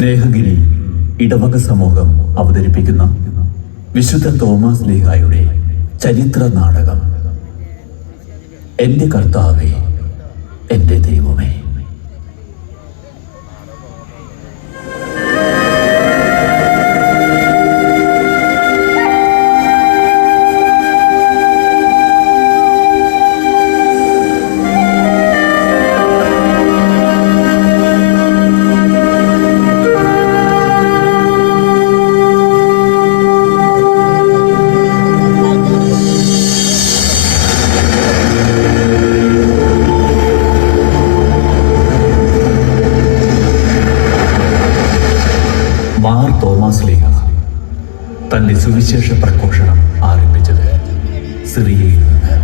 സ്നേഹഗിരി ഇടവക സമൂഹം അവതരിപ്പിക്കുന്ന വിശുദ്ധ തോമാസ് ലീഹായുടെ ചരിത്ര നാടകം എൻ്റെ കർത്താവേ, എൻ്റെ ദൈവമേ. തോമാസ് ലീഹ തൻ്റെ സുവിശേഷ പ്രഘോഷണം ആരംഭിച്ചത് സിറിയയിൽ നിന്ന്.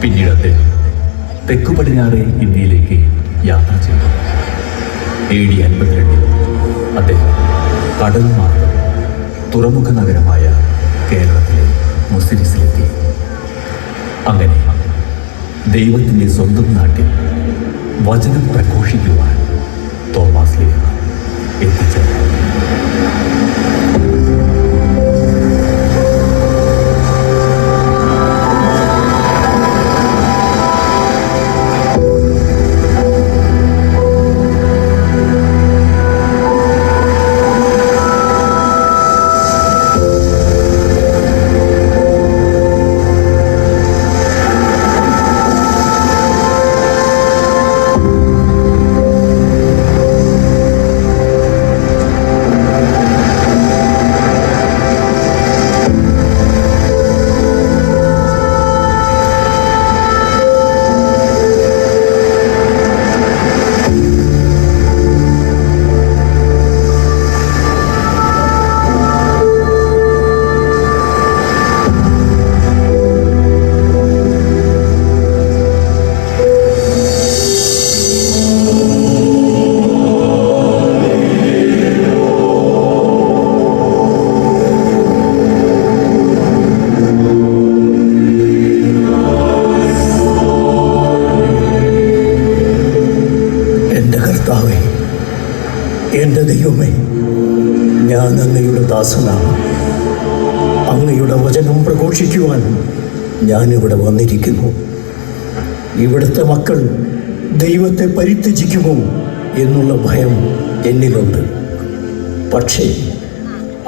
പിന്നീട് അദ്ദേഹം തെക്കു പടിഞ്ഞാറേ ഇന്ത്യയിലേക്ക് യാത്ര ചെയ്തു. AD 52 അദ്ദേഹം കടൽ മാർഗം തുറമുഖ നഗരമായ കേരളത്തിലെ മുസിരിസിലെത്തി. അങ്ങനെ ദൈവത്തിൻ്റെ സ്വന്തം നാട്ടിൽ വചനം പ്രഘോഷിക്കുവാൻ തോമാസ് ലീഹ എത്തിച്ചേർന്നു. എൻ്റെ ദൈവമേ, ഞാൻ അങ്ങയുടെ ദാസനാണ്. അങ്ങയുടെ വചനം പ്രഘോഷിക്കുവാൻ ഞാനിവിടെ വന്നിരിക്കുന്നു. ഇവിടുത്തെ മക്കൾ ദൈവത്തെ പരിത്യജിക്കുമോ എന്നുള്ള ഭയം എന്നിലുണ്ട്. പക്ഷേ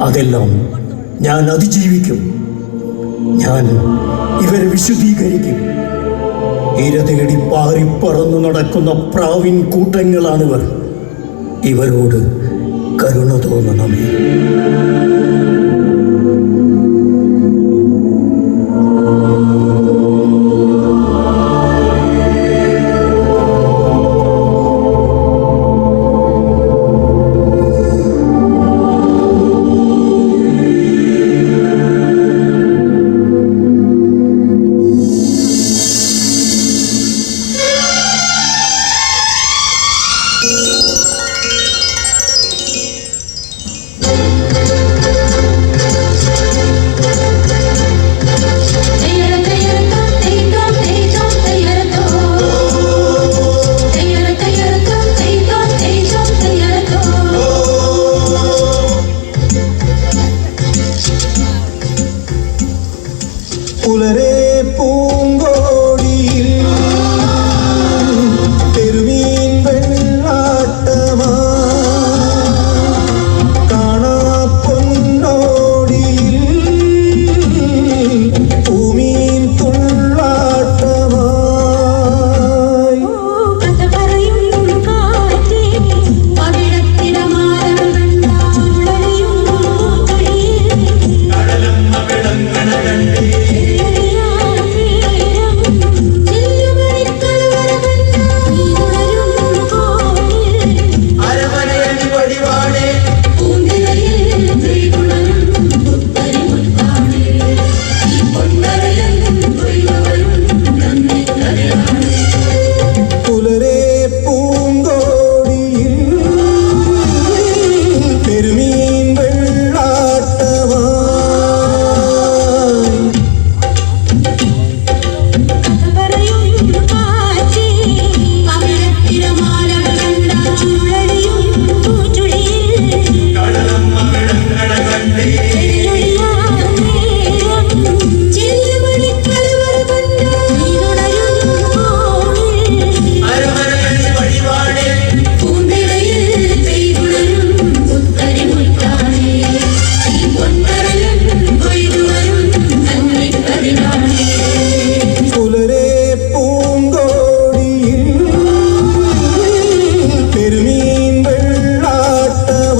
അതെല്ലാം ഞാൻ അതിജീവിക്കും. ഞാൻ ഇവരെ വിശുദ്ധീകരിക്കും. ഇര തേടി പാറിപ്പറന്നു നടക്കുന്ന പ്രാവിൻ കൂട്ടങ്ങളാണിവർ. ഇവരോട് കരുണ തോന്നണമേ. പുലരെ പൂങ്കോടിയിൽ തെരുമീൻ വെള്ളാട്ടമാ കാണാ പൊന്നോടിയിൽ പൂമീൻ തുള്ളാട്ടമായി കഥ പറയും കാറ്റേ പവിഴത്തിരമാലം കണ്ടാളയും കടലമ്മ വിളങ്ങണ കണ്ടേ പുലരെ പൂങ്കോടിയിൽ പെരുമീൻ വെള്ളാട്ടമായി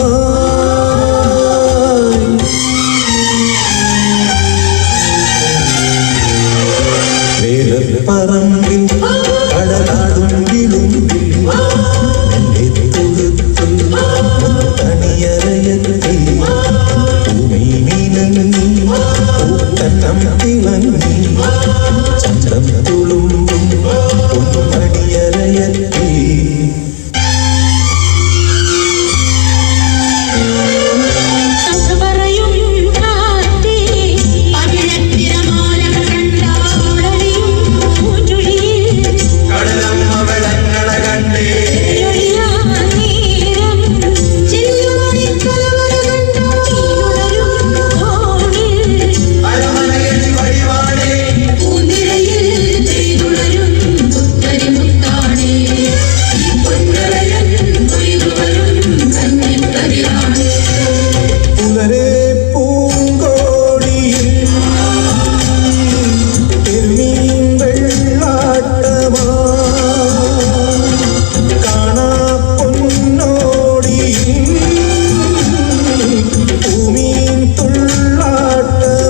വേലപ്പറമ്പിൽ കടലാടും വിളുമ്പിൽ നെല്ലിത്തൊഴുത്തിൽ തണിയറയത്തിൽ ഭൂമിയിലങ്ങി പൂക്കന്നം തിളങ്ങി ചന്ദ്രം തുളുമ്പും പൊന്മണിയറയത്തിൽ പുലരെ പൂങ്കോടിയിൽ പെരുമീൻ വെള്ളാട്ടമായി കാണാ പൊന്നോടിയിൽ ഭൂമീൻ തുള്ളാട്ടമായി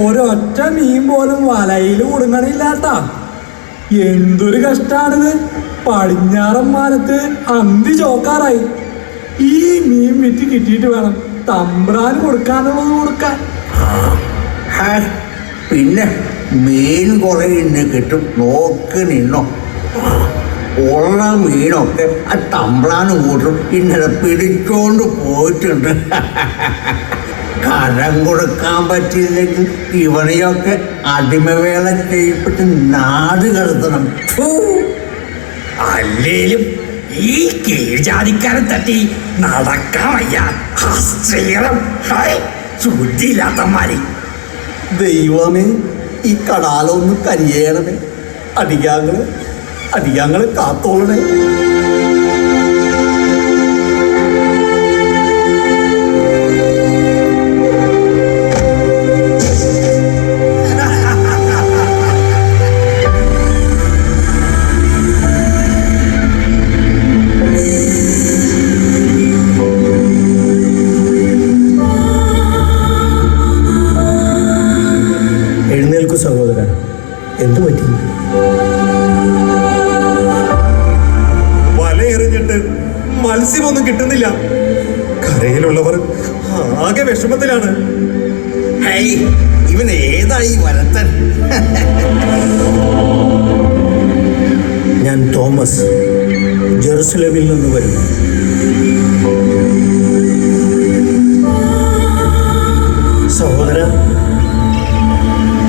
ഒരൊറ്റ മീൻ പോലും വലയിൽ കുടുങ്ങണില്ലാട്ടാ. എന്തൊരു കഷ്ടാണിത്. പടിഞ്ഞാറൻ മാനത്ത് അന്തി ചോക്കാറായി. ഈ മീൻ വിറ്റ് കിട്ടിയിട്ട് വേണം തമ്പ്രാന് കൊടുക്കാനുള്ളത് കൊടുക്കാൻ. പിന്നെ മീൻ കുറെ ഇന്ന് കിട്ടും, നോക്ക് നിന്നോ. ഉള്ള മീനൊക്കെ ആ തമ്പ്രാനും കൂട്ടും ഇന്നലെ പിടിച്ചോണ്ട് പോയിട്ടുണ്ട്. കരം കൊടുക്കാൻ പറ്റിയില്ലെങ്കിൽ ഇവനെയൊക്കെ അടിമവേള ചെയ്യപ്പെട്ട് നാട് കടത്തണം. അല്ലേലും ഈ കീഴ്ജാതിക്കാരൻ തട്ടി നടക്കാൻ വയ്യ. സ്ത്രീകളും ശുദ്ധിയില്ലാത്തമാരി. ദൈവമേ, ഈ കടാലൊന്ന് കരിയേണമേ. അടിയാങ്ങളെ കാത്തോളണേ. എഴുന്നേൽക്കൂ സഹോദരൻ, എന്തു പറ്റി? വലയെറിഞ്ഞിട്ട് മത്സ്യമൊന്നും കിട്ടുന്നില്ല. കരയിലുള്ളവർ ആകെ വിഷമത്തിലാണ്. ഇവൻ ഏതായി വരത്തൻ? ഞാൻ തോമസ്, ജെറുസലേമിൽ നിന്ന് വരുന്നു. സഹോദര,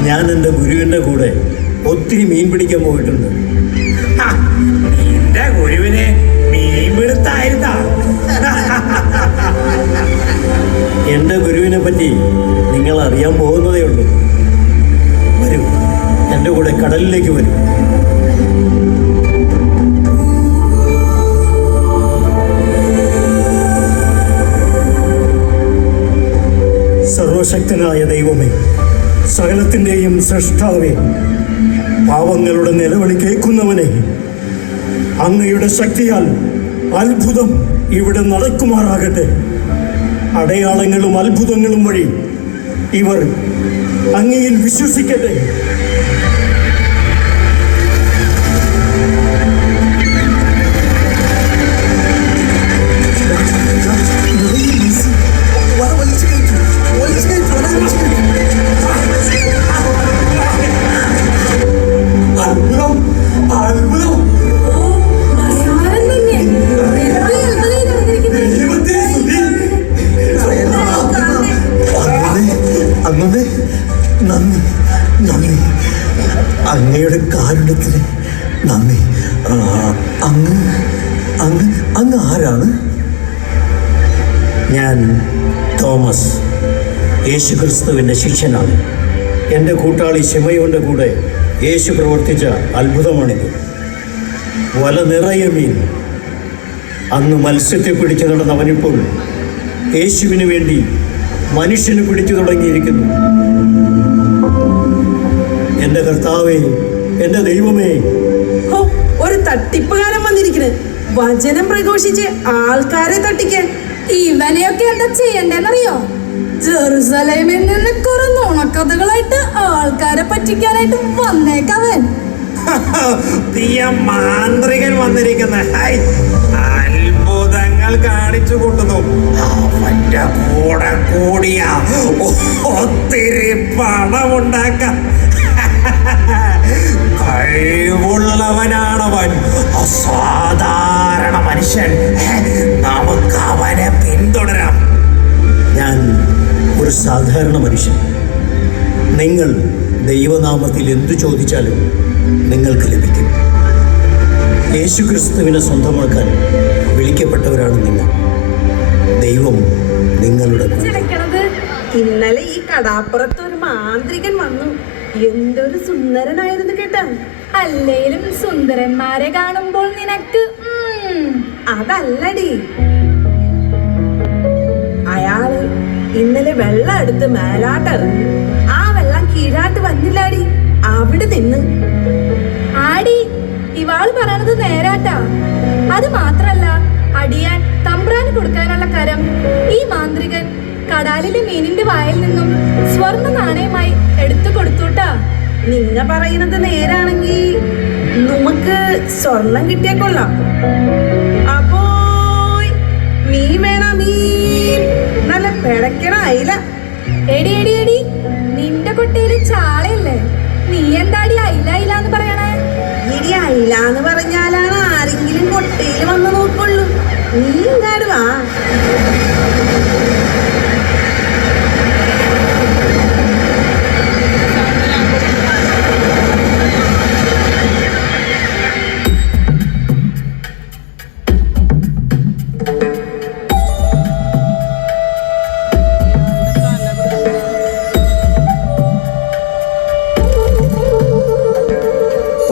ഞാൻ എൻ്റെ ഗുരുവിൻ്റെ കൂടെ ഒത്തിരി മീൻ പിടിക്കാൻ പോയിട്ടുണ്ട്. എന്റെ ഗുരുവിന് മീൻ പിടുത്തായിരുന്ന. എൻ്റെ ഗുരുവിനെ പറ്റി നിങ്ങൾ അറിയാൻ പോകുന്നതേ ഉള്ളൂ. വരൂ, എൻ്റെ കൂടെ കടലിലേക്ക് വരൂ. സർവശക്തനായ ദൈവമേ, സകലത്തിൻ്റെയും സൃഷ്ടാവേ, പാവങ്ങളുടെ നിലവിളി കേൾക്കുന്നവനെ, അങ്ങയുടെ ശക്തിയാൽ അത്ഭുതം ഇവിടെ നടക്കുമാറാകട്ടെ. അടയാളങ്ങളും അത്ഭുതങ്ങളും വഴി ഇവർ അങ്ങയിൽ വിശ്വസിക്കട്ടെ. അത്ഭുതം, അത്ഭുതം. ദൈവത്തെ സ്തുതി. അങ്ങനെ നന്ദി, നന്ദി. അങ്ങയുടെ കാരുണ്യത്തിന് നന്ദി. അങ്ങ് അങ്ങ് അങ്ങ് ആരാണ്? ഞാൻ തോമസ്, യേശുക്രിസ്തുവിൻ്റെ ശിഷ്യനാണ്. എൻ്റെ കൂട്ടാളി ശിമയോന്റെ കൂടെ യേശു പ്രവർത്തിച്ച അത്ഭുതമാണിത്. വല നിറയെ മീൻ. അന്ന് മത്സ്യത്തെ പിടിച്ചു നടന്നവനിപ്പോൾ യേശുവിന് വേണ്ടി മനുഷ്യന് പിടിച്ചു തുടങ്ങിയിരിക്കുന്നു. എൻ്റെ കർത്താവേ, എൻ്റെ ദൈവമേ. ഒരു തട്ടിപ്പുകാരൻ വന്നിരിക്കുന്നത് വചനം പ്രഘോഷിച്ച് ആൾക്കാരെ തട്ടിക്കാൻ. ഇവനെയൊക്കെ എന്താ ചെയ്യണ്ടെന്നറിയോ? ജെറുസലേമിൽ നിന്ന് കുറെ നുണക്കഥകളായിട്ട് ആൾക്കാരെ പറ്റിക്കാനായിട്ട് വന്നേക്കവൻ. തീയ മാന്ത്രികൻ വന്നിരിക്കുന്ന അത്ഭുതങ്ങൾ കാണിച്ചു കൂട്ടുന്നു. അവന്റെ കൂടെ കൂടിയ ഒത്തിരി പണമുണ്ടാക്കാം. കഴിവുള്ളവനാണവൻ, അസാധാരണ മനുഷ്യൻ. നമുക്ക് അവനെ പിന്തുടരാം. ഞാൻ ഒരു സാധാരണ മനുഷ്യൻ. നിങ്ങൾ ദൈവനാമത്തിൽ എന്തു ചോദിച്ചാലും നിങ്ങൾക്ക് ലഭിക്കും. യേശുക്രിസ്തുവിനെ സ്വന്തമാക്കാൻ വിളിക്കപ്പെട്ടവരാണ് നിങ്ങൾ. ദൈവം നിങ്ങളുടെ കൂടെ. ചിലക്കണത് ഇന്നലെ ഈ കടാപ്പുറത്ത് ഒരു മാന്ത്രികൻ വന്നു. എന്തൊരു സുന്ദരനായിരുന്നു കേട്ടോ. അല്ലേലും സുന്ദരന്മാരെ കാണുമ്പോൾ നിനക്ക് അതല്ലടി, അയാള് ഇന്നലെ വെള്ളം എടുത്ത് മേലാട്ടിറങ്ങി. ആ വെള്ളം കീഴാട്ട് വന്നില്ലാടി, അവിടെ നിന്ന്. ആടി, ഇവാള് പറയണത് നേരാട്ടാ. അത് മാത്രല്ല, അടിയാൻ തമ്പ്രാന് കൊടുക്കാനുള്ള കരം ഈ മാന്ത്രികൻ കടാലിലെ മീനിന്റെ വായിൽ നിന്നും സ്വർണ്ണ നാണയമായി എടുത്തു കൊടുത്തുട്ടാ. നിങ്ങ പറയുന്നത് നേരാണെങ്കി നമുക്ക് സ്വർണം കിട്ടിയാ കൊള്ളാം. അപ്പോ മീൻ വേണ, മീൻ നല്ല പിടക്കണ അയില. എടി എടി എടി, നിന്റെ കൊട്ടയില് ചാളയല്ലേ? നീ എന്താടി അയില അയില എന്ന് പറയണേ? ഇടി അയിലാന്ന് പറഞ്ഞാലാണ് ആരെങ്കിലും കൊട്ടയിൽ വന്ന് നോക്കുള്ളൂ. നീ ഇങ്ങാട് വാ.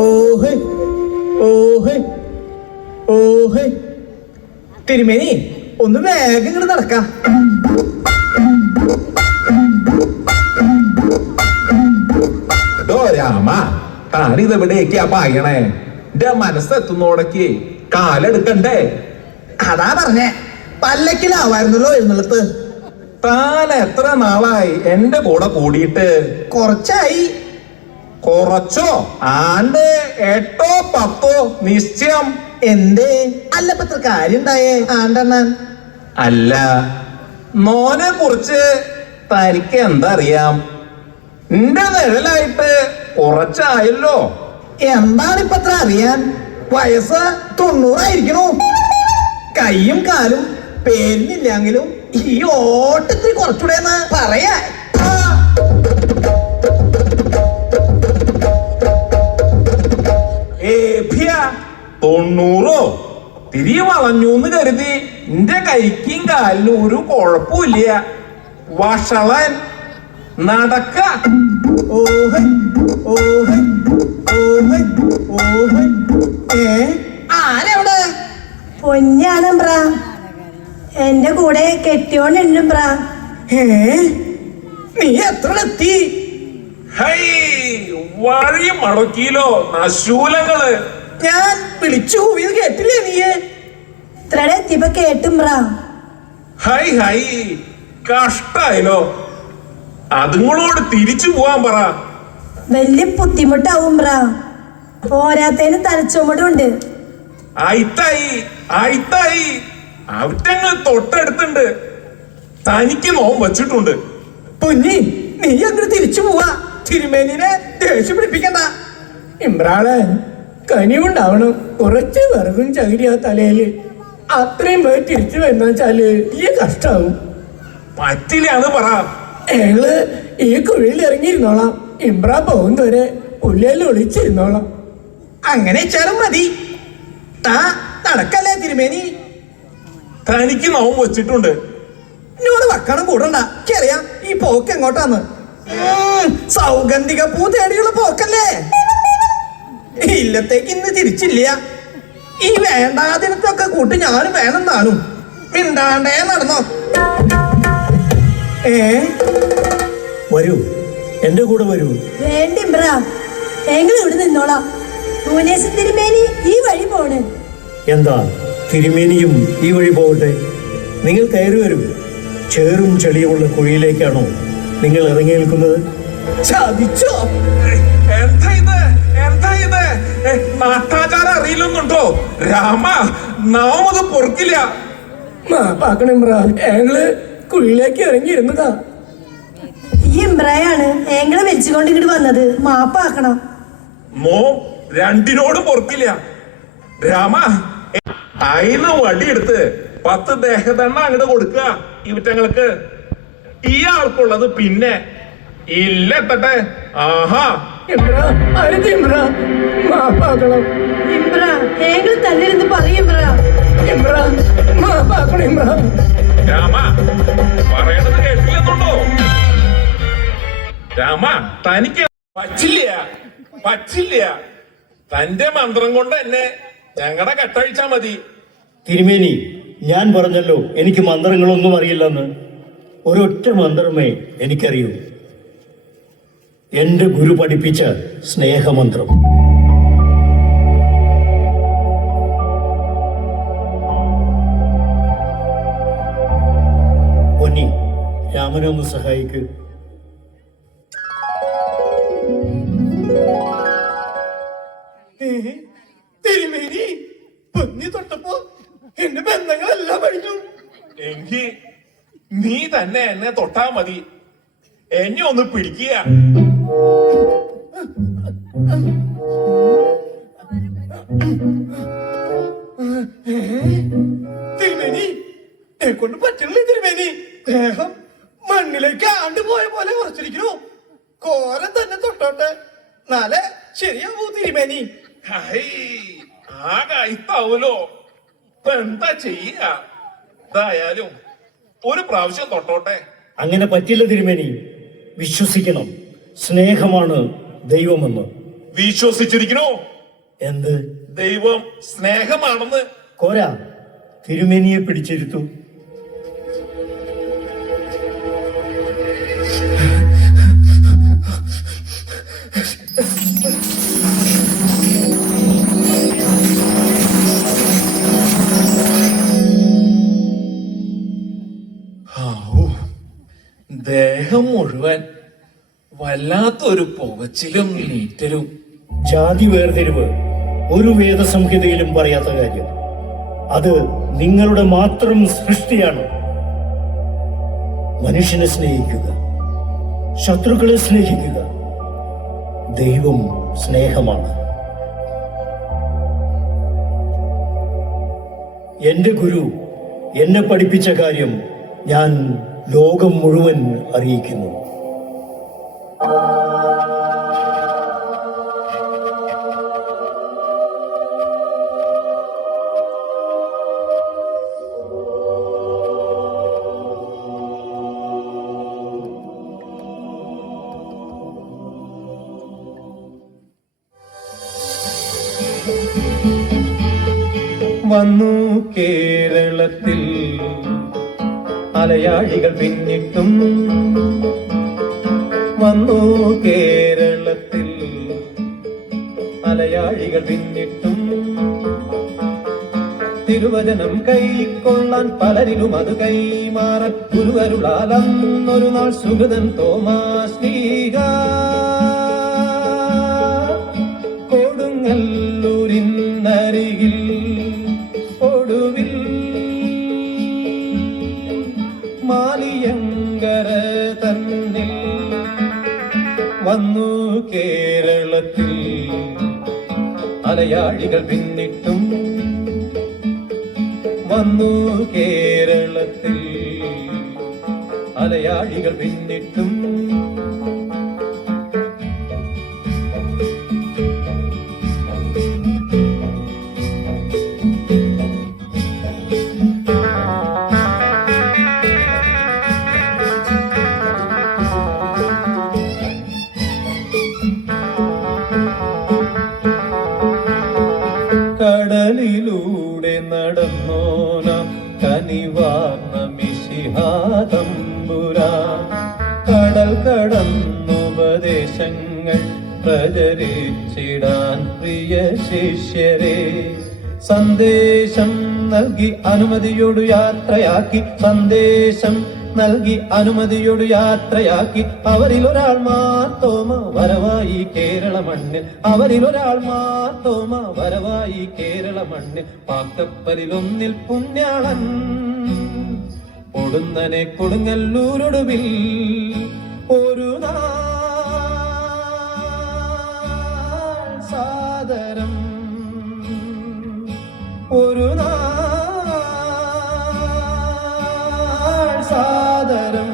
ഓഹേ ഓഹേ ഓഹേ. തിരുമേനി ഒന്ന് വേഗം ഇങ്ങോട്ട് നടക്കാം. രാമ, താനിതെവിടേക്കാ പായണേ? എന്റെ മനസ്സെത്തുന്നോടക്ക് കാലെടുക്കണ്ടേ? അതാ പറഞ്ഞേ, പല്ലക്കിലാവായിരുന്നല്ലോ എഴുന്നള്ളത്ത്. താൻ എത്ര നാളായി എന്റെ കൂടെ കൂടിയിട്ട്? കുറച്ചായി. കുറച്ചോ? ആണ്ട് 8 10 നിശ്ചയം. എന്തേ അല്ലപ്പത്ര കാര്യം ഉണ്ടായേ ആണ്ടെണ്ണാൻ? അല്ല, മോനെ കുറിച്ച് തനിക്ക് എന്താ അറിയാം? എന്റെ നിഴലായിട്ട് കുറച്ചായല്ലോ. എന്താണിപ്പത്ര അറിയാൻ? വയസ്സ് 90 കൈയും കാലും പേരിനില്ലെങ്കിലും ഈ ഓട്ടത്തിൽ കുറച്ചുകൂടെന്ന് പറയാ. ഏഭ്യ 90 തിരി വളഞ്ഞൂന്ന് കരുതി എന്റെ കൈക്കും കാലിനും ഒരു കുഴപ്പമില്ല. വഷളൻ നടക്ക. ഓഹേ ഓഹേ ഓഹേ ഓഹേ. ആരവിടെ? പൊന്നാണ് ബ്രാ, എന്റെ കൂടെ കെട്ടിയോണ്ടും ബ്രാ. നീ എത്ര എത്തി? ഹൈ, വഴി മടക്കിയിലോ നശൂലങ്ങള്. ഞാൻ വിളിച്ചു കൂവിയത് കേട്ടില്ലേ നീയെ? ഇത്ര എത്തിയപ്പോ കേട്ടും ബ്രാ. High high, കഷ്ടായില്ലോ. അതുങ്ങളോട് തിരിച്ചു പോവാൻ പറ. വലിയ ബുദ്ധിമുട്ടാവും ബ്രാ. പോരാത്തതിന് തലച്ചുമടുണ്ട്. ആയിത്തായി അവറ്റങ്ങൾ തൊട്ടടുത്തുണ്ട്. തനിക്ക് നോം വച്ചിട്ടുണ്ട്. പൊന്നി, നീ അങ്ങ് തിരിച്ചു പോവാ. തിരുമേനിനെ ദേഷ്യം പിടിപ്പിക്കണ്ട. ഇമ്രാളെ, കനിവുണ്ടാവണം. കുറച്ച് വിറകും ചകിരിയാ തലയില്. അത്രയും പോയി തിരിച്ചു വരുന്നാച്ചാല് ഈ കഷ്ടാവും. പറ്റില്ലാന്ന് പറ. ഞങ്ങള് ഈ കുഴിയിൽ ഇറങ്ങിയിരുന്നോളാം. ഇമ്രാ പോകുന്നവരെ പുല്ലിൽ ഒളിച്ചിരുന്നോളാം. അങ്ങനെ വെച്ചാലും മതി. താ നടക്കല്ലേ തിരുമേനി. തനിക്ക് നോം വച്ചിട്ടുണ്ട്. എന്നോട് വക്കണം കൂടണ്ട. എനിക്കറിയാം ഈ പോക്ക് എങ്ങോട്ടാന്ന്. സൗഗന്ധിക പൂ തേടിയുള്ള പോക്കല്ലേ. ഇല്ലത്തേക്ക് ഇന്ന് തിരിച്ചില്ല. ഈ വേണ്ടാതിനത്തൊക്കെ കൂട്ട് ഞാനും വേണം താനും. മിണ്ടാണ്ടേ നടന്നോ. വരൂ, എന്റെ കൂടെ വരൂ. വേണ്ടി ബ്രാ, ഞങ്ങൾ ഇവിടെ നിന്നോളാം. ഭുവനേശ്വർ തിരുമേനി ഈ വഴി പോണ്. എന്താ, തിരുമേനിയും ഈ വഴി പോകട്ടെ. നിങ്ങൾ കയറി വരൂ. ചേറും ചെളിയുമുള്ള കുഴിയിലേക്കാണോ നിങ്ങൾ ഇറങ്ങി നിൽക്കുന്നത്? ചതിച്ചോ? എന്താ ഇത്? നാട്ടാചാരം അറിയില്ലെന്നുണ്ടോ? രാമ, നാം അത് പൊറുക്കില്ല. മാപ്പാക്കണം ഇമ്രാ, ഞങ്ങള് കുഴിയിലേക്ക് ഇറങ്ങിയിരുന്നതാ. ഈ ഇമ്രായാണ് ഞങ്ങളെ വലിച്ചുകൊണ്ട് ഇങ്ങോട്ട് വന്നത്. മാപ്പാക്കണം. രണ്ടിനോടും പൊറുക്കില്ല. രാമ, അയിന്ന് വടിയെടുത്ത് 10 ദേഹദണ്ണ അങ്ങോട്ട് കൊടുക്കുക ഇവറ്റങ്ങൾക്ക്. ഈ ആൾക്കുള്ളത് പിന്നെ ഇല്ലെത്തട്ടെ. ആഹാ, ഇമ്രാ, അരുത് ഇമ്രാ, മാപ്പാക്കണം. ഇമ്രാ, ഞങ്ങൾ തന്നെ ഇരുന്ന് പറയും ഇമ്രാ. ഇമ്രാ, മാപ്പാക്കണം ഇമ്രാ. രാമ, പറയണത് കേട്ടില്ലെന്നുണ്ടോ? രാമ, തനിക്ക് പറ്റില്ല. തന്റെ മന്ത്രം കൊണ്ട് എന്നെ ഞങ്ങളുടെ കെട്ടഴിച്ചാ മതി. തിരുമേനി, ഞാൻ പറഞ്ഞല്ലോ എനിക്ക് മന്ത്രങ്ങളൊന്നും അറിയില്ലെന്ന്. ഒരൊറ്റ മന്ത്രമേ എനിക്കറിയൂ. എന്റെ ഗുരു പഠിപ്പിച്ച സ്നേഹമന്ത്രം. പൊന്നി, രാമനെ ഒന്ന് സഹായിക്കൂ. തിരുമേനി, പൊന്നി തൊട്ടപ്പോ എന്റെ ബന്ധങ്ങളെല്ലാം പഠിച്ചു. എങ്കി നീ തന്നെ എന്നെ തൊട്ടാ മതി. എന്നെ ഒന്ന് പിടിക്കുക. തിരുമേനി, കൊണ്ട് പറ്റില്ല തിരുമേനി. ദേഹം മണ്ണിലേക്ക് ആണ്ടുപോയ പോലെ കുറച്ചിരിക്കുന്നു. കോര തന്നെ തൊട്ടോട്ടെ, നാളെ ശരിയാവൂ തിരുമേനി. ആകെ അയിത്താവൂലോ. ഇപ്പൊ എന്താ ചെയ്യ? എന്തായാലും ഒരു പ്രാവശ്യം തൊട്ടോട്ടെ. അങ്ങനെ പറ്റില്ല തിരുമേനി. വിശ്വസിക്കണം, സ്നേഹമാണ് ദൈവമെന്ന്. വിശ്വസിച്ചിരിക്കണോ? എന്ത്? ദൈവം സ്നേഹമാണെന്ന്. കോര, തിരുമേനിയെ പിടിച്ചിരുത്തു. ദേഹം മുഴുവൻ വല്ലാത്തൊരു പുകച്ചിലും നീറ്റലും. ജാതി വേർതിരിവ് ഒരു വേദസംഹിതയിലും പറയാത്ത കാര്യം. അത് നിങ്ങളുടെ മാത്രം സൃഷ്ടിയാണ്. മനുഷ്യനെ സ്നേഹിക്കുക, ശത്രുക്കളെ സ്നേഹിക്കുക. ദൈവം സ്നേഹമാണ്. എന്റെ ഗുരു എന്നെ പഠിപ്പിച്ച കാര്യം ഞാൻ ലോകം മുഴുവൻ അറിയിക്കുന്നു. വന്നു കേരളത്തിൽ അലയാഴികൾ പിന്നിട്ടും, വന്നു കേരളത്തിൽ അലയാഴികൾ പിന്നിട്ടും, തിരുവചനം കൈക്കൊള്ളാൻ പലരിലും അത് കൈമാറാൻ ഗുരുവരുളാലൊരു നാൾ സുഹൃതൻ തോമാശ്ലീഹ കൊടുങ്ങല്ലൂരിനരികിൽ ഒടുവിൽ മാലിയങ്കര തന്നിൽ വന്നു കേരളത്തിൽ മലയാളികൾ പിന്നിട്ടും വന്നു കേരളത്തിൽ മലയാളികൾ പിന്നിട്ടും കടലിലൂടെ നടന്നോന കനിവാർന്ന മിശിഹാതമ്പുരാ കടൽ കടന്നുപദേശങ്ങൾ പ്രചരിച്ചിടാൻ പ്രിയ ശിഷ്യരെ സന്ദേശം നൽകി അനുമതിയോടു യാത്രയാക്കി സന്ദേശം നൽകി അനുമതിയോടു യാത്രയാക്കി അവരിൽ ഒരാൾ മാർത്തോമ വരവായി കേരള മണ്ണിൽ അവരിൽ ഒരാൾ മാർത്തോമ വരവായി കേരള മണ്ണിൽ പാക്കപ്പലിലൊന്നിൽ പുണ്യാളൻ കൊടുന്നനെ കൊടുങ്ങല്ലൂരൊടുവിൽ ഒരു നാൾ സാദരം ഒരു നാൾ സാദരം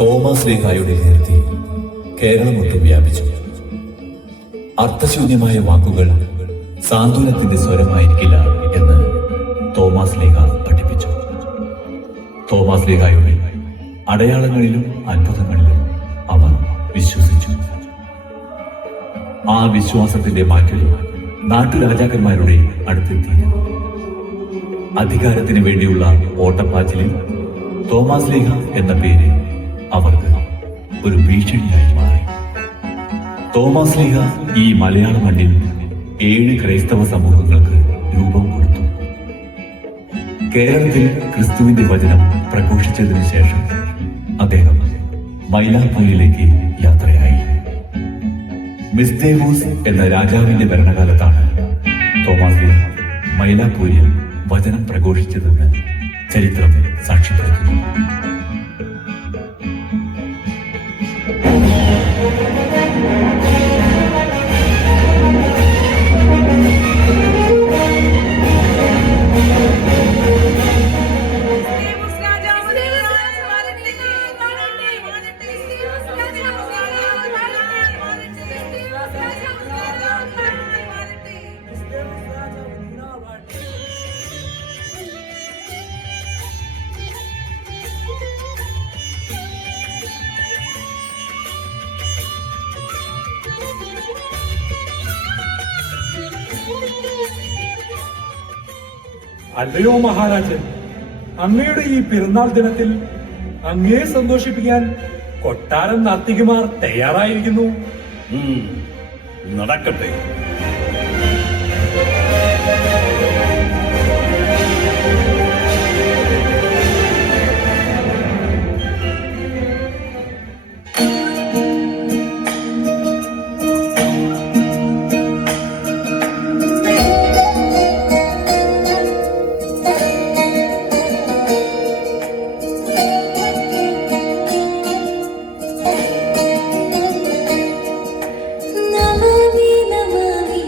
തോമാശ്ലീഹായുടെ കീർത്തി കേരളമൊട്ടും വ്യാപിച്ചു. അർത്ഥശൂന്യമായ വാക്കുകൾ സാന്ത്വനത്തിന്റെ സ്വരമായിരിക്കില്ല എന്ന് തോമാശ്ലീഹ പഠിപ്പിച്ചു. തോമാശ്ലീഹായുടെ അടയാളങ്ങളിലും അത്ഭുതങ്ങളിലും അവർ വിശ്വസിച്ചു. ആ വിശ്വാസത്തിന്റെ മാറ്റൊലി നാട്ടുരാജാക്കന്മാരുടെ അടുത്തെത്തി. അധികാരത്തിന് വേണ്ടിയുള്ള ഓട്ടപ്പാച്ചിലിൽ തോമാശ്ലീഹ എന്ന പേര് അവർക്ക് ഒരു ഭീഷണിയായി മാറി. തോമാശ്ലീഹ ഈ മലയാള മണ്ണിൽ 7 ക്രൈസ്തവ സമൂഹങ്ങൾക്ക് രൂപം കൊടുത്തു. കേരളത്തിൽ ക്രിസ്തുവിന്റെ വചനം പ്രഘോഷിച്ചതിനു ശേഷം അദ്ദേഹം മൈലാപ്പൂരിലേക്ക് യാത്രയായി. മിസ്ദേവൂസ് എന്ന രാജാവിന്റെ ഭരണകാലത്താണ് തോമാശ്ലീഹ മൈലാപ്പൂരിൽ വചനം പ്രഘോഷിച്ചതെന്ന് ചരിത്രം സാക്ഷ്യപ്പെടുത്തുന്നു. അല്ലയോ മഹാരാജൻ, അങ്ങയുടെ ഈ പിറന്നാൾ ദിനത്തിൽ അങ്ങയെ സന്തോഷിപ്പിക്കാൻ കൊട്ടാരം നർത്തകിമാർ തയ്യാറായിരിക്കുന്നു. നടക്കട്ടെ. നമാമി നമാമി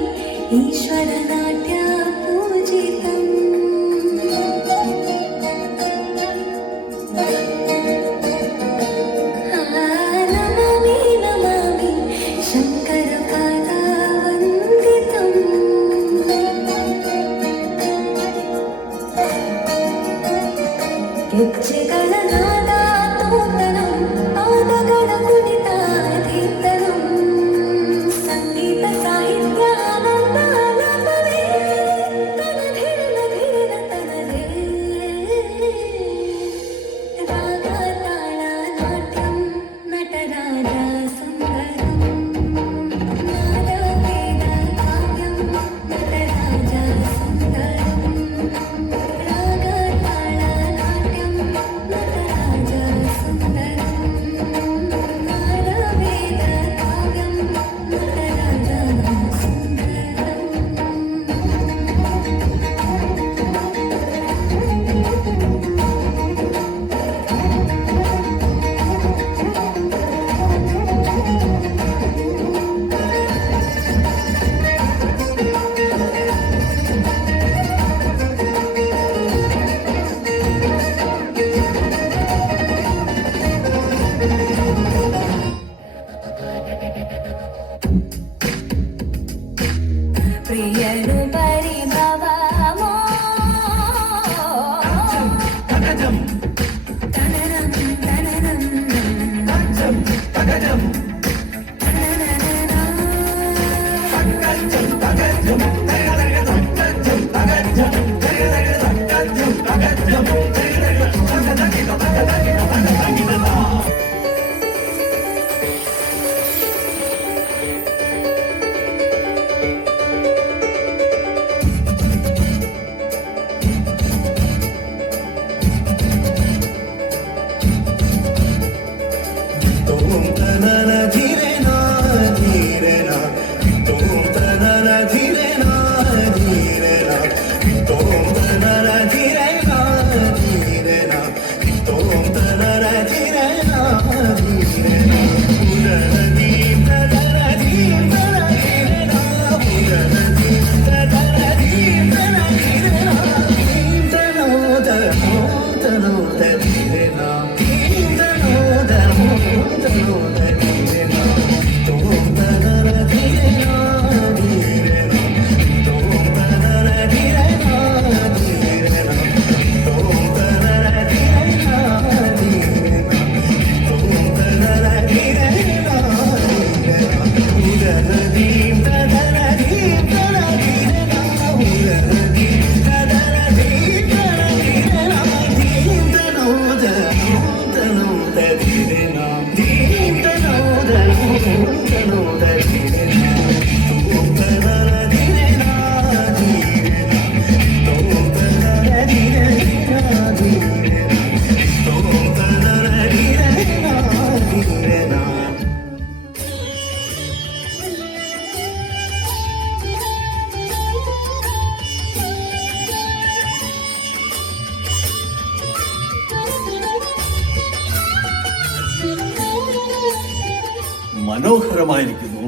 മനോഹരമായിരിക്കുന്നു.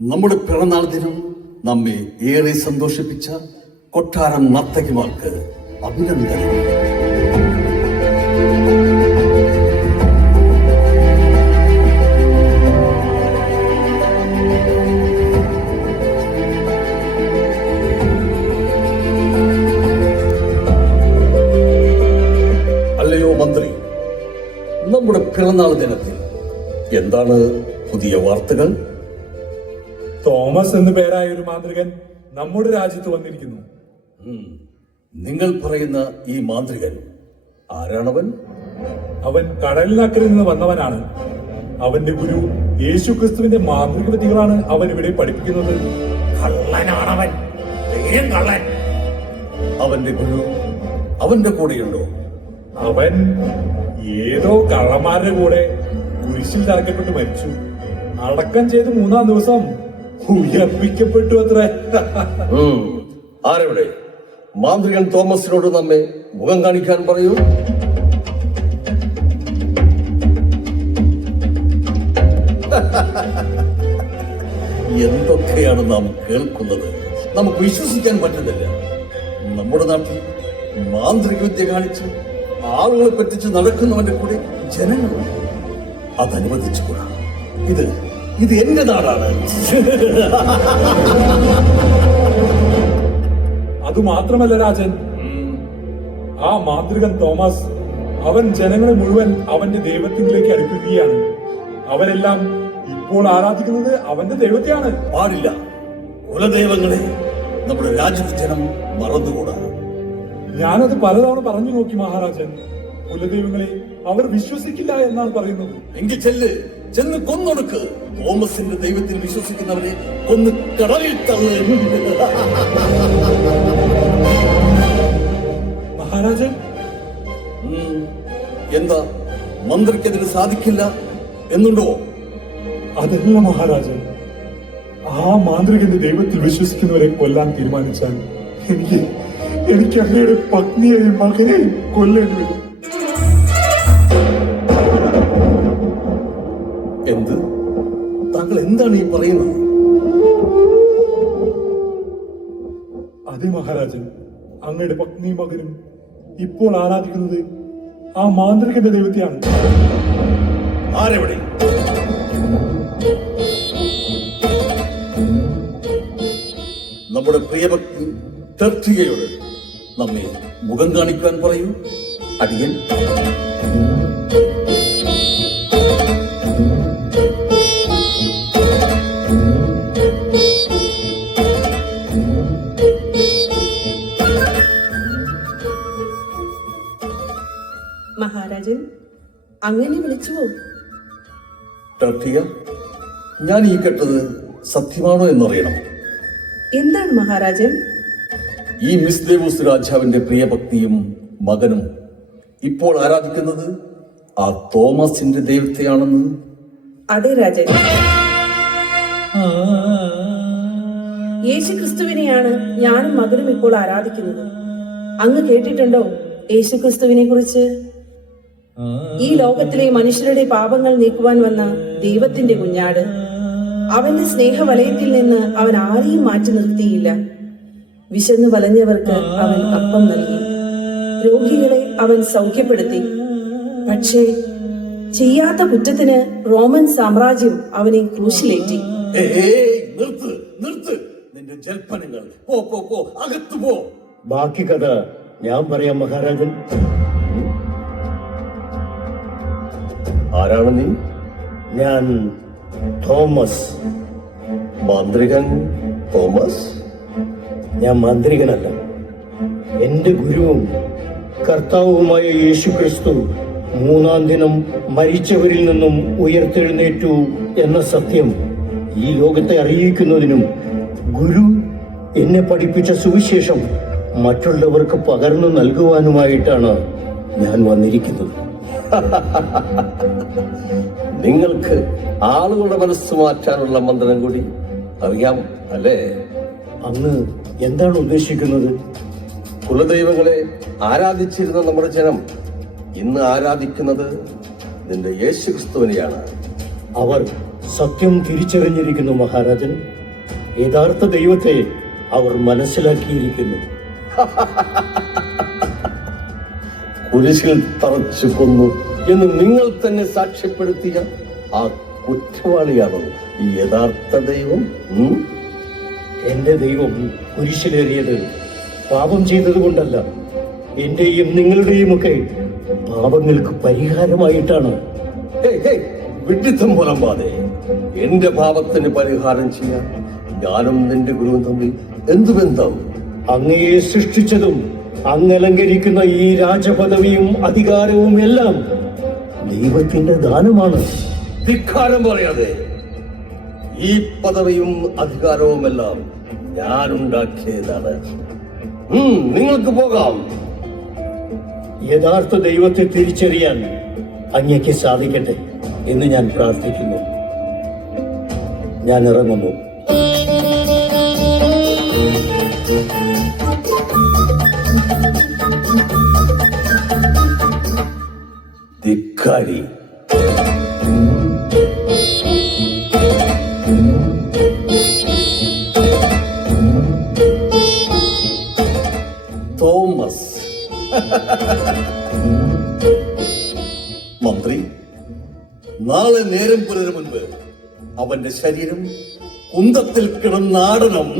നമ്മുടെ പിറന്നാൾ ദിനം നമ്മെ ഏറെ സന്തോഷിപ്പിച്ച കൊട്ടാരം നർത്തകിമാർക്ക് അഭിനന്ദനം. അല്ലയോ മന്ത്രി, നമ്മുടെ പിറന്നാൾ ദിനത്തിൽ എന്താണ് പുതിയ വാർത്തകൾ? തോമസ് എന്നു പേരായ ഒരു മാന്ത്രികൻ നമ്മുടെ രാജ്യത്ത് വന്നിരിക്കുന്നു. നിങ്ങൾ പറയുന്ന ഈ മാന്ത്രികൻ ആരാണവൻ? അവൻ കടലിനക്കരയിൽ നിന്ന് വന്നവനാണ്. അവന്റെ ഗുരു യേശു ക്രിസ്തുവിന്റെ മാന്ത്രിക വിദ്യകളാണ് അവൻ ഇവിടെ പഠിപ്പിക്കുന്നത്. കള്ളനാണവൻ, കള്ളൻ. അവന്റെ ഗുരു അവന്റെ കൂടെയുണ്ടോ? അവൻ ഏതോ കള്ളന്മാരുടെ കൂടെ കുരിശിൽ തറക്കപ്പെട്ട് മരിച്ചു. അടക്കം ചെയ്ത് 3-ാം ദിവസം ഉയർപ്പിക്കപ്പെട്ടു അത്രേ. ആരെവിടെ? മാന്ത്രികൻ തോമസിനോട് നമ്മെ മുഖം കാണിക്കാൻ പറയൂ. എന്തൊക്കെയാണ് നാം കേൾക്കുന്നത്? നമുക്ക് വിശ്വസിക്കാൻ പറ്റുന്നില്ല. നമ്മുടെ നാട്ടിൽ മാന്ത്രിക വിദ്യ കാണിച്ച് ആളുകളെ പറ്റിച്ച് നടക്കുന്നവന്റെ കൂടെ ജനങ്ങൾ അതനുവദിച്ചുകൂടാ. ഇത് എന്റെ നാടാണ്. അതുമാത്രമല്ല രാജൻ, ആ മാന്ത്രികൻ തോമസ് അവൻ ജനങ്ങളെ മുഴുവൻ അവന്റെ ദൈവത്തിലേക്ക് അടുപ്പിക്കുകയാണ്. അവരെല്ലാം ഇപ്പോൾ ആരാധിക്കുന്നത് അവന്റെ ദൈവത്തെയാണ്. പാടില്ല. കുലദൈവങ്ങളെ നമ്മുടെ രാജ്യത്തെ ജനം മറന്നുകൂടാ. ഞാനത് പലതവണ പറഞ്ഞു നോക്കി മഹാരാജൻ. കുലദൈവങ്ങളെ അവർ വിശ്വസിക്കില്ല എന്നാണ് പറയുന്നത്. എങ്കിൽ ചെന്ന് കൊന്നൊടുക്ക്. തോമസിന്റെ ദൈവത്തിൽ വിശ്വസിക്കുന്നവരെ കൊന്ന് കടലിൽ തള്ളു. മഹാരാജൻ, എന്താ മന്ത്രിക്കതിന് സാധിക്കില്ല എന്നുണ്ടോ? അതല്ല മഹാരാജൻ, ആ മാന്ത്രികന്റെ ദൈവത്തിൽ വിശ്വസിക്കുന്നവരെ കൊല്ലാൻ തീരുമാനിച്ചാൽ എനിക്ക് അങ്ങയുടെ പത്നിയെയും മകനെയും കൊല്ലേണ്ടി വരും. എന്ത്? താങ്കൾ എന്താണ് ഈ പറയുന്നത്? അതെ മഹാരാജൻ, അങ്ങയുടെ പത്നിയും മകനും ഇപ്പോൾ ആരാധിക്കുന്നത് ആ മാന്ത്രികന്റെ ദൈവത്തെയാണ്. ആരെവിടെ? നമ്മുടെ പ്രിയഭക്തി തെർത്തികയോട് നമ്മെ മുഖം കാണിക്കാൻ പറയൂ. അടിയൻ മഹാരാജൻ അങ്ങനെ വിളിച്ചുവോ? തെർത്തിക, ഞാൻ ഈ കേട്ടത് സത്യമാണോ എന്നറിയണം. എന്താണ് മഹാരാജൻ? ഈ മിസ് ദേവൂസ് രാജാവിന്റെ പ്രിയഭക്തിയും മകനും ഇപ്പോൾ ആരാധിക്കുന്നത് ആ തോമസിന്റെ ദൈവത്തെയാണെന്ന്? അതെ രാജൻ, യേശു ക്രിസ്തുവിനെയാണ് ഞാനും മകനും ഇപ്പോൾ ആരാധിക്കുന്നത്. അങ്ങ് കേട്ടിട്ടുണ്ടോ യേശു ക്രിസ്തുവിനെ കുറിച്ച്? ഈ ലോകത്തിലെ മനുഷ്യരുടെ പാപങ്ങൾ നീക്കുവാൻ വന്ന ദൈവത്തിന്റെ കുഞ്ഞാട്. അവന്റെ സ്നേഹവലയത്തിൽ നിന്ന് അവൻ ആരെയും മാറ്റി നിർത്തിയില്ല. വിശന്നു വലഞ്ഞവർക്ക് അവൻ അപ്പം നൽകി, രോഗികളെ അവൻ സൗഖ്യപ്പെടുത്തി. പക്ഷേ ചെയ്യാത്ത കുറ്റത്തിന് റോമൻ സാമ്രാജ്യം അവനെ ക്രൂശിലേറ്റി. നിർത്ത് നിർത്ത് നിന്റെ ജൽപ്പനങ്ങൾ. പോ പോ പോ, അകത്തു പോ. ബാക്കി കഥ ഞാൻ പറയാം മഹാരാജൻ. ആരാണ് നീ? ഞാൻ തോമസ്, മാന്ത്രികൻ തോമസ്? ഞാൻ മാന്ത്രികനല്ല. എന്റെ ഗുരുവും കർത്താവുമായ യേശു ക്രിസ്തു 3-ാം ദിനം മരിച്ചവരിൽ നിന്നും ഉയർത്തെഴുന്നേറ്റു എന്ന സത്യം ഈ ലോകത്തെ അറിയിക്കുന്നതിനും ഗുരു എന്നെ പഠിപ്പിച്ച സുവിശേഷം മറ്റുള്ളവർക്ക് പകർന്നു നൽകുവാനുമായിട്ടാണ് ഞാൻ വന്നിരിക്കുന്നത്. നിങ്ങൾക്ക് ആളുകളുടെ മനസ്സ് മാറ്റാനുള്ള മന്ത്രം കൂടി അറിയാം അല്ലേ? അങ്ങ് എന്താണ് ഉദ്ദേശിക്കുന്നത്? കുലദൈവങ്ങളെ ആരാധിച്ചിരുന്ന നമ്മുടെ ജനം ഇന്ന് ആരാധിക്കുന്നത് നിന്റെ യേശു ക്രിസ്തുവിനെയാണ്. അവർ സത്യം തിരിച്ചറിഞ്ഞിരിക്കുന്നു മഹാരാജൻ. യഥാർത്ഥ ദൈവത്തെ അവർ മനസ്സിലാക്കിയിരിക്കുന്നു. കുരിശിൽ തറച്ചു കൊന്നു എന്ന് നിങ്ങൾ തന്നെ സാക്ഷ്യപ്പെടുത്തിയ ആ കുറ്റവാളിയാണോ ഈ യഥാർത്ഥ ദൈവം? എന്റെ ദൈവം കുരിശിലേറിയത് പാപം ചെയ്തതുകൊണ്ടല്ല, എന്റെയും നിങ്ങളുടെയും ഒക്കെ പാപങ്ങൾക്ക് പരിഹാരമായിട്ടാണ്. വിഡിത്തം പുലമ്പാതെ. എന്റെ പാപത്തിന് പരിഹാരം ചെയ്യാൻ ഞാനും നിന്റെ ഗുരുവും തമ്മിൽ എന്തു ബന്ധം? അങ്ങയെ സൃഷ്ടിച്ചതും അങ്ങലങ്കരിക്കുന്ന ഈ രാജപദവിയും അധികാരവും എല്ലാം ദൈവത്തിന്റെ ദാനമാണ്. ധിക്കാരം പറയാതെ. ഈ പദവിയും അധികാരവുമെല്ലാം ഞാനുണ്ടാക്കിയതാണ്. നിങ്ങൾക്ക് പോകാം. യഥാർത്ഥ ദൈവത്തെ തിരിച്ചറിയാൻ അങ്ങയ്ക്ക് സാധിക്കട്ടെ എന്ന് ഞാൻ പ്രാർത്ഥിക്കുന്നു. ഞാൻ ഇറങ്ങുന്നു. ധിക്കാരി. തോമസ്. മന്ത്രി, നാളെ നേരം പുലരും മുൻപ് അവന്റെ ശരീരം കുന്തത്തിൽ കിടന്നാടണം.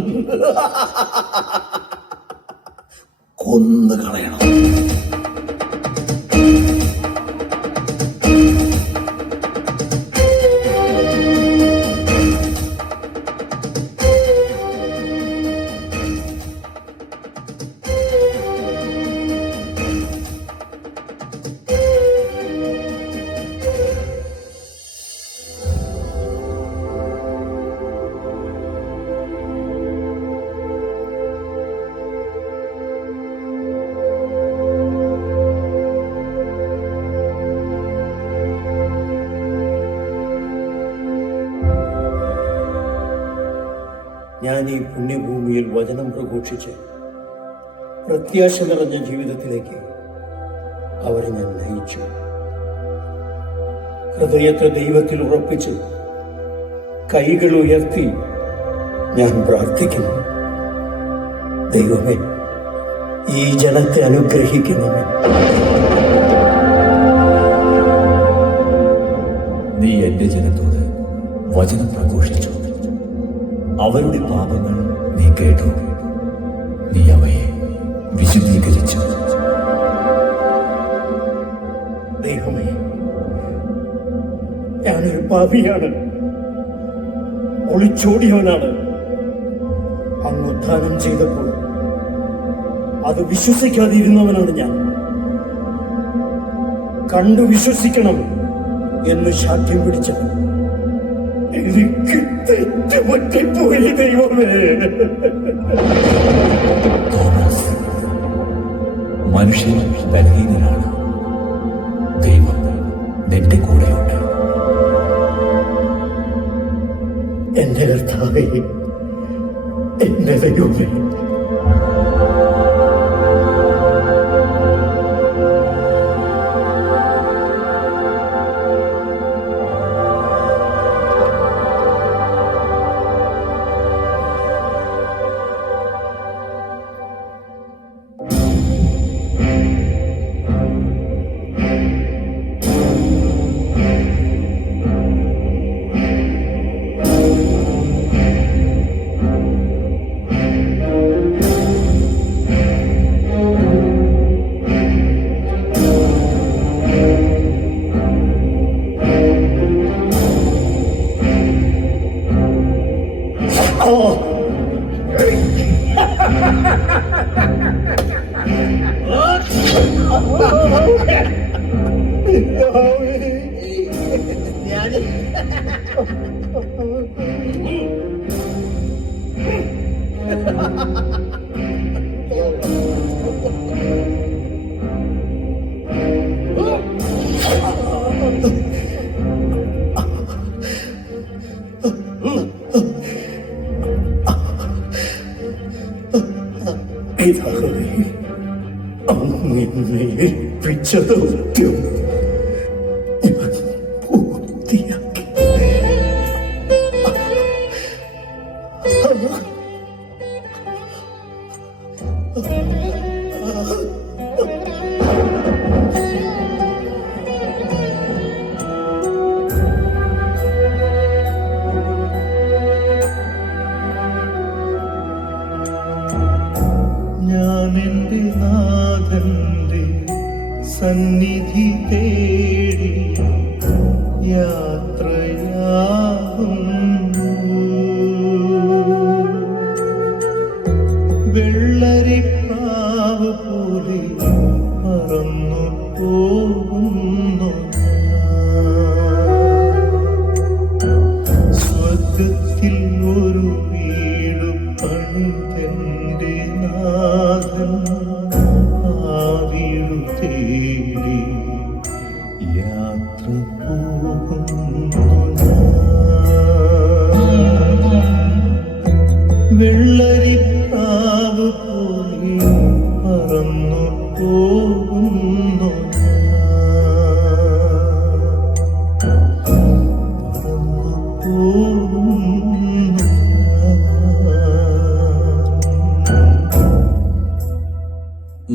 കൊന്നു കളയണം. ഞാൻ ഈ പുണ്യഭൂമിയിൽ വചനം പ്രഘോഷിച്ച് പ്രത്യാശ നിറഞ്ഞ ജീവിതത്തിലേക്ക് അവരെ ഞാൻ നയിച്ചു. ഹൃദയത്തെ ദൈവത്തിൽ ഉറപ്പിച്ച് കൈകൾ ഉയർത്തി ഞാൻ പ്രാർത്ഥിക്കുന്നു. ദൈവമേ, ഈ ജനത്തെ അനുഗ്രഹിക്കണമേ. നീ എന്റെ ജനത്തോട് വചനം പ്രഘോഷിച്ചു. അവരുടെ പാപങ്ങൾ നീ കേട്ടു. നീ അവയെ വിശുദ്ധീകരിച്ചു. ദൈവമേ, ഞാനൊരു പാപിയാണ്, ഒളിച്ചോടിയവനാണ്. അങ്ങ് ഉദ്ധാനം ചെയ്തപ്പോൾ അത് വിശ്വസിക്കാതിരുന്നവനാണ് ഞാൻ. കണ്ടു വിശ്വസിക്കണം എന്ന് ശാഠ്യം പിടിച്ചവൻ. എനിക്ക് തെറ്റുപറ്റിപ്പോയി ദൈവമേ. തോമസ്, മനുഷ്യൻ ബലഹീനനാണ്, ദൈവം നിന്റെ കൂടെയുണ്ട്. എന്റെ കർത്താവേ, എന്റെ ദൈവമേ, പിതാവേ, അങ്ങ് ഏൽപ്പിച്ച ദൗത്യം ഞാൻ പൂർത്തിയാക്കി. ഞാൻ എൻ്റെ നാഥന്റെ സന്നിധി തേടി യാത്രയാകുന്നു. വെള്ളരിപ്രാവ് പോലെ പറന്നു പോകുന്നു. സ്വർഗത്തിൽ ഒരു വീട് പണിതെന്റെ നാഥൻ ആ വീടു തേടി യാത്ര പോകുന്നു. വെള്ളരിപ്രാവ് പോലെ പറന്നു പോകുന്നു.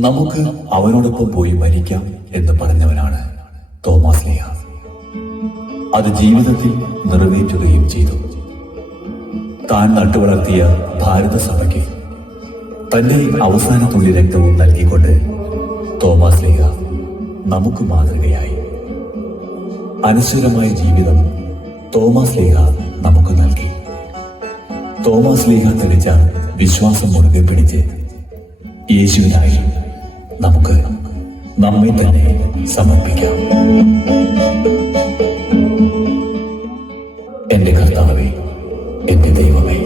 നമുക്ക് അവനോടൊപ്പം പോയി മരിക്കാം എന്ന് പറഞ്ഞവനാണ് തോമാസ് ലീഹ. അത് ജീവിതത്തിൽ നിറവേറ്റുകയും ചെയ്തു. താൻ നട്ടുവളർത്തിയ ഭാരതസഭയ്ക്ക് തന്റെ അവസാന തുള്ളി രക്തവും നൽകിക്കൊണ്ട് തോമാസ് ലീഹ നമുക്ക് മാതൃകയായി. അനശ്വരമായ ജീവിതം തോമാസ് ലീഹ നമുക്ക് നൽകി. തോമാസ് ലീഹ തെളിച്ച വിശ്വാസം മുറുകെ പിടിച്ച് യേശുവിനായി നമുക്ക് നമ്മെ തന്നെ സമർപ്പിക്കാം. എന്റെ കർത്താവേ, എന്റെ ദൈവമേ,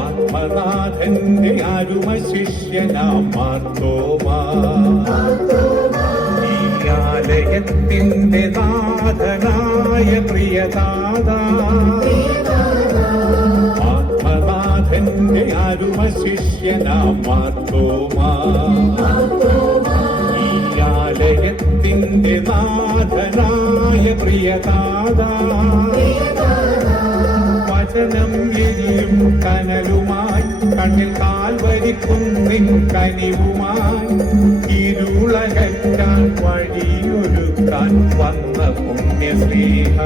ആത്മനാഥന്റെ അരുമ ശിഷ്യനാം മാർത്തോമാ, ഈ ആലയത്തിന്റെ നാഥനായ പ്രിയദാതാ, ആത്മനാഥന്റെ അരുമ ശിഷ്യനാം മാർത്തോമാ, ഈ ആലയത്തിന്റെ നാഥനായ പ്രിയദാതാ, വചനം എരിയും കനലുമായി കണ്ണിൽ കാൽവരിക്കുന്നിൻ കനിവുമായി ഇരുളകറ്റാൻ വഴിയൊരുക്കാൻ വന്ന പുണ്യസ്നേഹ